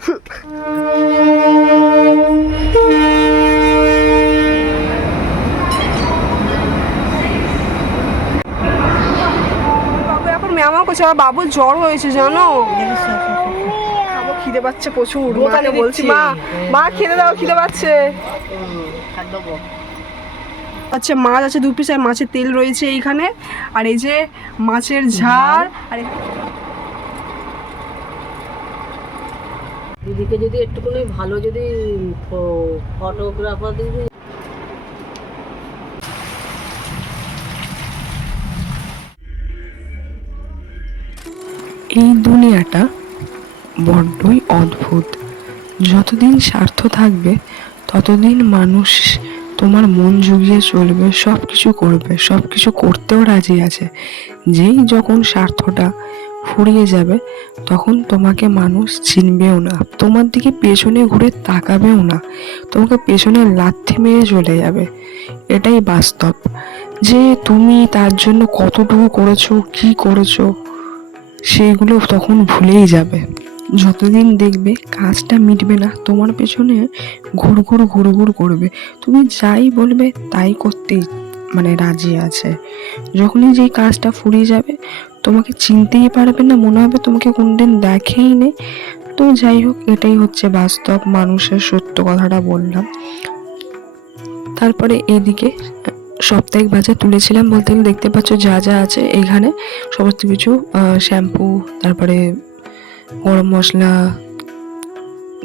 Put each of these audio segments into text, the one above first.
এখন ম্যামা করছে, আমার বাবুর জ্বর হয়েছে জানো। খাবো, খিদে পাচ্ছে প্রচুর। মাকে বলছি মা মা খেতে দাও, খিদে পাচ্ছে। আচ্ছা মাছ আছে 2 পিস, আর মাছের তেল রয়েছে এইখানে, আর এই যে মাছের ঝাল। আর দিদিকে যদি একটুখানি ভালো যদি ফটোগ্রাফার দিদি। এই দুনিয়াটা বড্ডই অদ্ভুত। যতদিন স্বার্থ থাকবে ততদিন মানুষ তোমার মন জুগিয়ে চলবে, সব কিছু করবে, সব কিছু করতেও রাজি আছে। যেই যখন স্বার্থটা ফুরিয়ে যাবে তখন তোমাকে মানুষ চিনবেও না, তোমার দিকে পেছনে ঘুরে তাকাবেও না, তোমাকে পেছনে লাথি মেরে চলে যাবে। এটাই বাস্তব। যে তুমি তার জন্য কতটুকু করেছো, কি করেছো, সেইগুলো তখন ভুলেই যাবে। যতদিন দেখবে কাজটা মিটবে না তোমার পেছনে ঘুর করবে। তুমি যাই বলবে তাই করতেই রাজি আছে। যখনই যেই কাজটা ফুরিয়ে যাবে তোমাকে চিনতেই পারবে না, মনে হবে তোমাকে কোনদিন দেখেই নেই। তো যাই হোক, এটাই হচ্ছে বাস্তব, মানুষের সত্য কথাটা বললাম। তারপরে এদিকে সাপ্তাহিক বাজার তুলেছিলাম বলতে গেলে দেখতে পাচ্ছ যা যা আছে এইখানে সমস্ত কিছু। শ্যাম্পু, তারপরে গরম মশলা,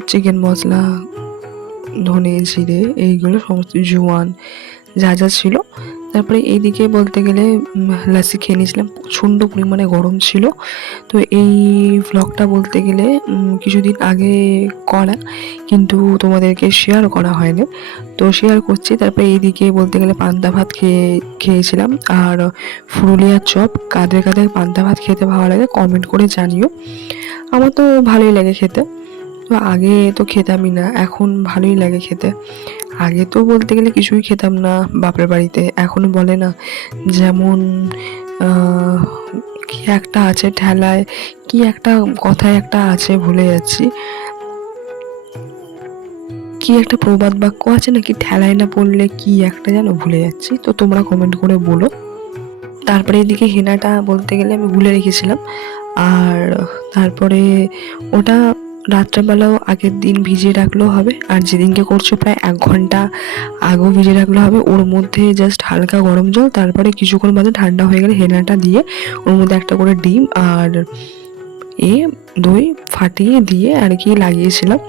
চিকেন মশলা, ধনে জিরে, এইগুলো সমস্ত জোয়ান যা যা ছিল। তারপরে এইদিকে বলতে গেলে লাসি খেয়ে নিয়েছিলাম, প্রচণ্ড পরিমাণে গরম ছিল। তো এই ভ্লগটা বলতে গেলে কিছুদিন আগে করা, কিন্তু তোমাদেরকে শেয়ার করা হয়নি, তো শেয়ার করছি। তারপরে এইদিকে বলতে গেলে পান্তা ভাত খেয়েছিলাম, আর ফুরুলিয়ার চপ। কাদের কাদের পান্তা ভাত খেতে ভালো লাগে কমেন্ট করে জানিও। আমার তো ভালোই লাগে খেতে, তো আগে তো খেতামই না, এখন ভালোই লাগে খেতে। আগে তো বলতে গেলে কিছুই খেতাম না বাপের বাড়িতে, এখন বলে না যেমন কি একটা আছে ঠেলায়, কি একটা কথায় একটা আছে ভুলে যাচ্ছি, কি একটা প্রবাদ বাক্য আছে নাকি, ঠেলায় না পড়লে কি একটা যেন ভুলে যাচ্ছি, তো তোমরা কমেন্ট করে বলো। তারপরে এদিকে হেনাটা বলতে গেলে আমি ভুলে রেখেছিলাম, আর তারপরে ওটা রাত্রেবেলাও আগের দিন ভিজিয়ে রাখলেও হবে, আর যেদিনকে করছো প্রায় 1 ঘন্টা আগেও ভিজিয়ে রাখলে হবে। ওর মধ্যে জাস্ট হালকা গরম জল, তারপরে কিছুক্ষণ বাদে ঠান্ডা হয়ে গেলে হেনাটা দিয়ে ওর মধ্যে একটা করে ডিম আর দই ফাটিয়ে দিয়ে আর কি লাগিয়েছিলাম।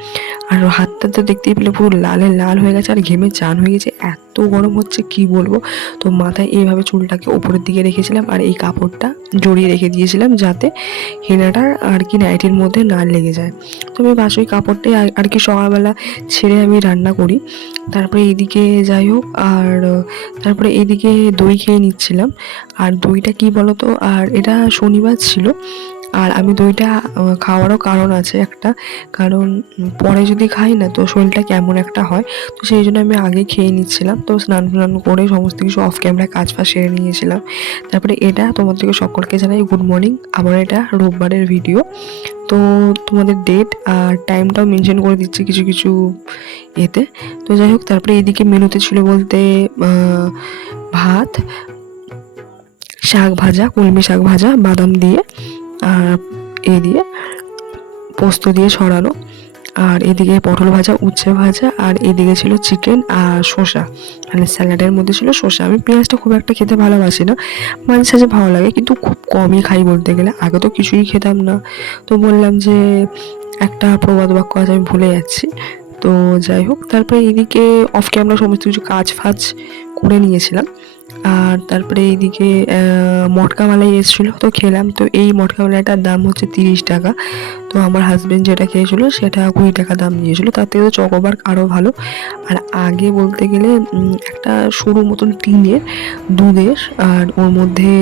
আর হাতটা তো দেখতেই পেলে পুরো লালে লাল হয়ে গেছে, আর ঘেমে চান হয়ে গেছে, এত গরম হচ্ছে কি বলবো। তো মাথায় এইভাবে চুলটাকে ওপরের দিকে রেখেছিলাম, আর এই কাপড়টা জড়িয়ে রেখে দিয়েছিলাম যাতে হেনাটা আর কি নাইটির মধ্যে না লেগে যায়। তো আমি বাস ওই কাপড়টাই আর কি সকালবেলা ছেড়ে আমি রান্না করি। তারপরে এইদিকে যাই হোক, আর তারপরে এইদিকে দই খেয়ে নিচ্ছিলাম। আর দইটা কি বলতো, আর এটা শনিবার ছিল, আর আমি দইটা খাওয়ারও কারণ আছে একটা, কারণ পরে যদি খাই না তো শরীরটা কেমন একটা হয়, তো সেই জন্য আমি আগে খেয়ে নিচ্ছিলাম। তো স্নান করে সমস্ত কিছু অফ ক্যামেরায় কাজ ফাজ সেরে নিয়েছিলাম। তারপরে এটা তোমাদেরকে সকলকে জানাই গুড মর্নিং। আবার এটা রোববারের ভিডিও, তো তোমাদের ডেট আর টাইমটাও মেনশন করে দিচ্ছি কিছু কিছু এতে। তো যাই হোক, তারপরে এদিকে মেনুতে ছিল বলতে ভাত, শাক ভাজা, কলমি শাক ভাজা বাদাম দিয়ে, আর দিয়ে পোস্ত দিয়ে ছড়ানো, আর এদিকে পটল ভাজা, উচ্ছে ভাজা, আর এদিকে ছিল চিকেন আর শসা, স্যালাডের মধ্যে ছিল শসা। আমি পেঁয়াজটা খুব একটা খেতে ভালোবাসি না, মাঝে সাঝে ভালো লাগে, কিন্তু খুব কমই খাই বলতে গেলে। আগে তো কিছুই খেতাম না, তো বললাম যে একটা প্রবাদ বাক্য আছে আমি ভুলে যাচ্ছি। তো যাই হোক, তারপরে এদিকে অফ ক্যামেরা সমস্ত কিছু কাজ ফাজ করে নিয়েছিলাম। আর তারপরে এইদিকে মটকা মালাই এসেছিলো, তো খেলাম। তো এই মটকা মালাইটার দাম হচ্ছে 30 টাকা। তো আমার হাজব্যান্ড যেটা খেয়েছিলো সেটা 20 টাকা দাম নিয়েছিলো, তার থেকে তো চকোবার আরও ভালো। আর আগে বলতে গেলে একটা সরু মতন টিনের দুধের, আর ওর মধ্যে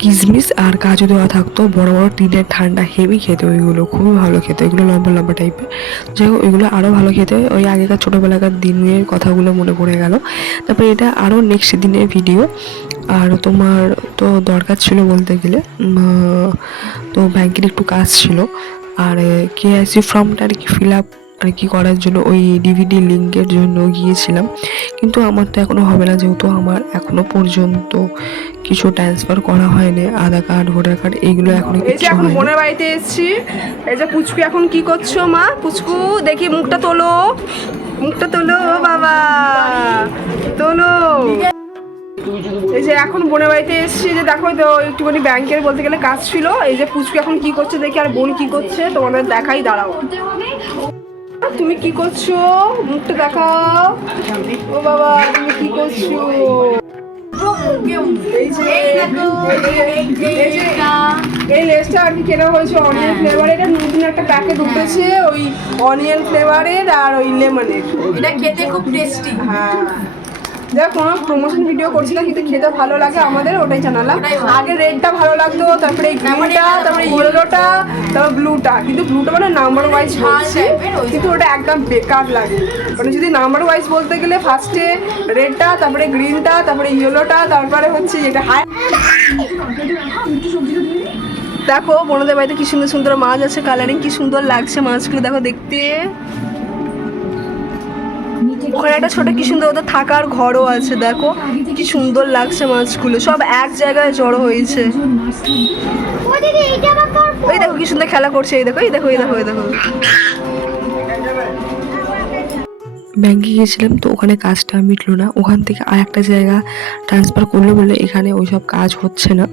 কিশমিশ আর কাজু দেওয়া থাকতো, বড় বড় টিনের, ঠান্ডা হেভি খেতে, ওইগুলো খুবই ভালো খেতে, ওইগুলো লম্বা লম্বা টাইপের। যাই হোক, ওইগুলো আরও ভালো খেতে, ওই আগেকার ছোটোবেলাকার দিনের কথাগুলো মনে পড়ে গেল। তারপরে এটা আরও নেক্সট দিনের ভিডিও। আর তোমার তো দরকার ছিল বলতে গেলে, তো ব্যাংকের একটু কাজ ছিল, আর কেআইসি ফর্মটা আর কি ফিল আপ আর কি করার জন্য ওই ডিভিডি লিঙ্কের জন্য গিয়েছিলাম, কিন্তু আমার তো এখনও হবে না, যেহেতু আমার এখনও পর্যন্ত কিছু ট্রান্সফার করা হয়নি, আধার কার্ড ভোটার কার্ড এইগুলো এখনো এই যে কিছু এখন হয়নি। বোনের বাড়িতে এসেছি। এই যে পুচকু এখন কি করছো মা? পুচকু দেখি মুখটা তোলো, মুখটা তোলো বাবা, তোলো। এই যে এখন বোনের বাড়িতে এসেছি, যে দেখো তো একটুখানি ব্যাংকের বলতে গেলে কাজ ছিল। এই যে পুচকু এখন কি করছে দেখি, আর বোন কি করছে তোমাদের দেখাই, দাঁড়াও। তুমি কি করছো? মুখটা দেখাও। ও বাবা তুমি কি করছো? এই লেসটা আর কি কেনা হয়েছে অনিয়ন ফ্লেভারের। এটা নতুন একটা প্যাকেট উঠেছে, ওই অনিয়ন ফ্লেভারের আর ওই লেমনের। এটা খেতে খুব টেস্টি। হ্যাঁ দেখ, কোনো প্রমোশন ভিডিও করছি না, কিন্তু খেতে ভালো লাগে আমাদের, ওটাই জানালাম। আগে রেডটা ভালো লাগতো, তারপরে গ্রিনটা, তারপরে ইয়েলোটা, তারপর ব্লুটা। কিন্তু ব্লুটা মানে নাম্বার ওয়াইজ বলছি, কিন্তু ওটা একদম বেকার লাগে। মানে যদি নাম্বার ওয়াইজ বলতে গেলে ফার্স্টে রেডটা, তারপরে গ্রিনটা, তারপরে ইয়েলোটা, তারপরে হচ্ছে যেটা হাই। দেখো বোনদের বাড়িতে কি সুন্দর সুন্দর মাছ আছে, কালারিং কি সুন্দর লাগছে মাছগুলো, দেখো দেখতে। ওখানে একটা ছোট কি সুন্দর ওদের থাকার ঘরও আছে, দেখো কি সুন্দর লাগছে মাছগুলো, সব এক জায়গায় জড়ো হয়েছে। ওই দেখো কি সুন্দর খেলা করছে, এই দেখো এই দেখো এই দেখো এই দেখো। ব্যাংকে গিয়েছিলাম, তো ওখানে কাজটা মিটলো না, ওখান থেকে আর একটা জায়গা ট্রান্সফার করলো বলে এখানে ওইসব কাজ হচ্ছে না।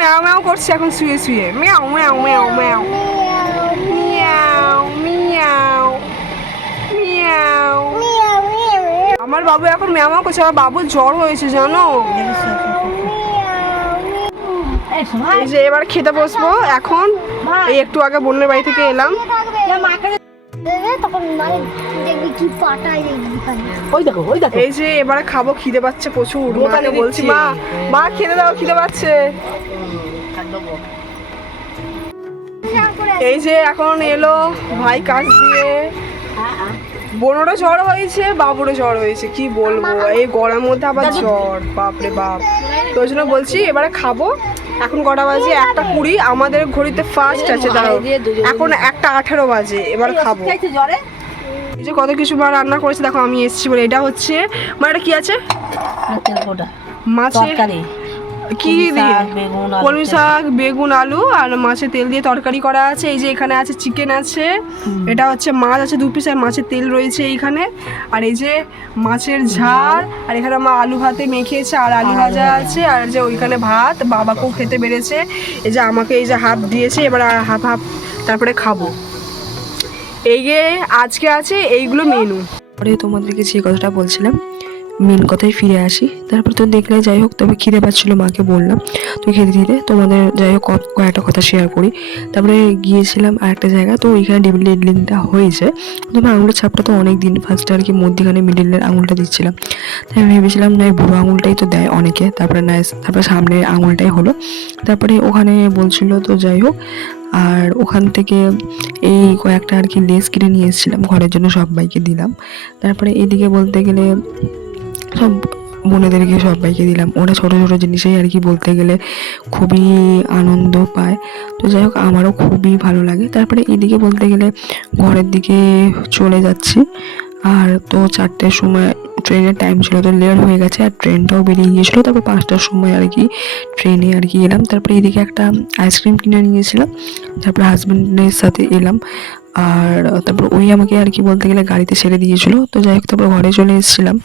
ম্যাও ম্যাও করছে এখন শুয়ে শুয়ে, ম্যাও ম্যাও ম্যাও ম্যাও মিয়াও মিয়াও মিয়াও। আমার বাবু এখন ম্যাও ম্যাও করছে, আমার বাবুর জ্বর হয়েছে জানো। এই যে এবার খেতে বসবো এখন, এই একটু আগে বোনের বাড়ি থেকে এলাম। এই যে এবারে খাবো, খিদে পাচ্ছে প্রচুর, মাকে বলছি মা মা খেতে দাও, খিদে পাচ্ছে। এই যে এখন এলো ভাই কাজ দিয়ে, বোনেরও জ্বর হয়েছে, বাবুরও জ্বর হয়েছে, কি বলবো এই গরমের মধ্যে আবার জ্বর, বাপরে বাপ। তো ওই জন্য বলছি এবারে খাবো। এখন কটা বাজে? 1:20, আমাদের ঘড়িতে ফার্স্ট আছে, দাঁড়াও এখন 1:18 বাজে, এবার খাবো। এই যে কত কিছু মা রান্না করেছে দেখো, আমি এসেছি বলে। এটা হচ্ছে মানে এটা কি আছে, মাছের কি দিয়ে, কলমি শাক, বেগুন, আলু আর মাছের তেল দিয়ে তরকারি করা আছে। এই যে এখানে আছে চিকেন আছে, এটা হচ্ছে মাছ আছে 2 পিস, আর মাছের তেল রয়েছে এইখানে। আর এই যে মাছের ঝাল, আর এখানে মা আলু ভাতে মেখেছে, আর আলু ভাজা আছে, আর যে ওইখানে ভাত, বাবাকেও খেতে বেড়েছে। এই যে আমাকে এই যে হাফ দিয়েছে, এবার হাফ হাফ তারপরে খাবো। এই যে আজকে আছে এইগুলো মেনু। পরে তোমাদেরকে যে কথাটা বলছিলাম, মেন কথায় ফিরে আসি। তারপর তো দেখলে যাই হোক, তবে খিদে পাচ্ছিলো, মাকে বললাম তুই খেতে দিতে, তোমাদের যাই হোক কয়েকটা কথা শেয়ার করি। তারপরে গিয়েছিলাম আরেকটা জায়গা, তো ওইখানে ডিভিডি লিঙ্কটা হয়েছে। তবে আঙুলের ছাপটা তো অনেক দিন, ফার্স্টে আর কি মধ্যখানে মিডিলের আঙুলটা দিচ্ছিলাম, তাই আমি ভেবেছিলাম না বুড়ো আঙুলটাই তো দেয় অনেকে, তারপরে না তারপরে সামনের আঙুলটাই হলো। তারপরে ওখানে বলছিল, তো যাই হোক। আর ওখান থেকে এই কয়েকটা আর কি লেস কিনে নিয়ে এসেছিলাম, ঘরের জন্য সবাইকে দিলাম। তারপরে এদিকে বলতে গেলে সব বোনেদেরকে সবাইকে দিলাম, ওরা ছোটো ছোটো জিনিসেই আর কি বলতে গেলে খুবই আনন্দ পায়। তো যাই হোক আমারও খুবই ভালো লাগে। তারপরে এদিকে বলতে গেলে ঘরের দিকে চলে যাচ্ছি, আর তো 4টের সময় ট্রেনের টাইম ছিল, তো লেট হয়ে গেছে, আর ট্রেনটাও বেরিয়ে গিয়েছিলো। তারপর 5টার সময় আর কি ট্রেনে আর কি এলাম। তারপরে এদিকে একটা আইসক্রিম কিনে নিয়েছিলাম, তারপরে হাজব্যান্ডের সাথে এলাম। আর তারপর ওই আমাকে আর কি বলতে গেলে গাড়িতে ছেড়ে দিয়েছিলো। তো যাই হোক তারপর ঘরে চলে এসেছিলাম।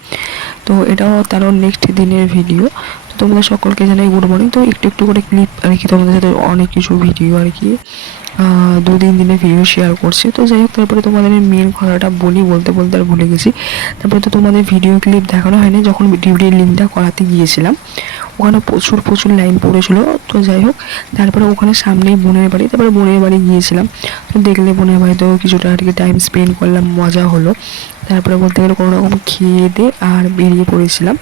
তো এটাও তারও নেক্সট দিনের ভিডিও। তো তোমাদের সকলকে জানাই গুড মর্নিং। তো একটু একটু করে ক্লিপ আর কি তোমাদের সাথে অনেক কিছু ভিডিও আর কি 2-3 দিনের ভিডিও শেয়ার করছি। তো যাই হোক তারপরে তোমাদের মেন কথাটা বলতে বলতে আর ভুলে গেছি। তারপরে তো তোমাদের ভিডিও ক্লিপ দেখানো হয়নি, যখন ডিভিডির লিঙ্কটা করাতে গিয়েছিলাম ওখানে প্রচুর লাইন পড়েছিল। তো যাই হোক তারপরে ওখানে সামনেই বোনের বাড়ি, তারপরে বোনের বাড়ি গিয়েছিলাম। তো দেখলে বোনের বাড়িতেও কিছুটা আর কি টাইম স্পেন্ড করলাম, মজা হলো। তারপরে বলতে গেলে কোনো রকম খেয়ে দিয়ে আর বেরিয়ে পড়েছিলাম।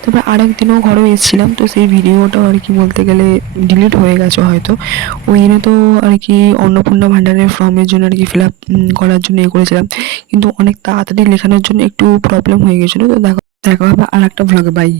তারপরে আরেকদিনও ঘরেও এসেছিলাম, তো সেই ভিডিওটাও আর কি বলতে গেলে ডিলিট হয়ে গেছে হয়তো। ওই দিনে তো আর কি অন্নপূর্ণা ভাণ্ডারের ফর্মের জন্য আর কি ফিল আপ করার জন্য করেছিলাম, কিন্তু অনেক তাড়াতাড়ি লেখানোর জন্য একটু প্রবলেম হয়ে গেছিলো। তো দেখা হবে আর একটা ভ্লগে, বাই।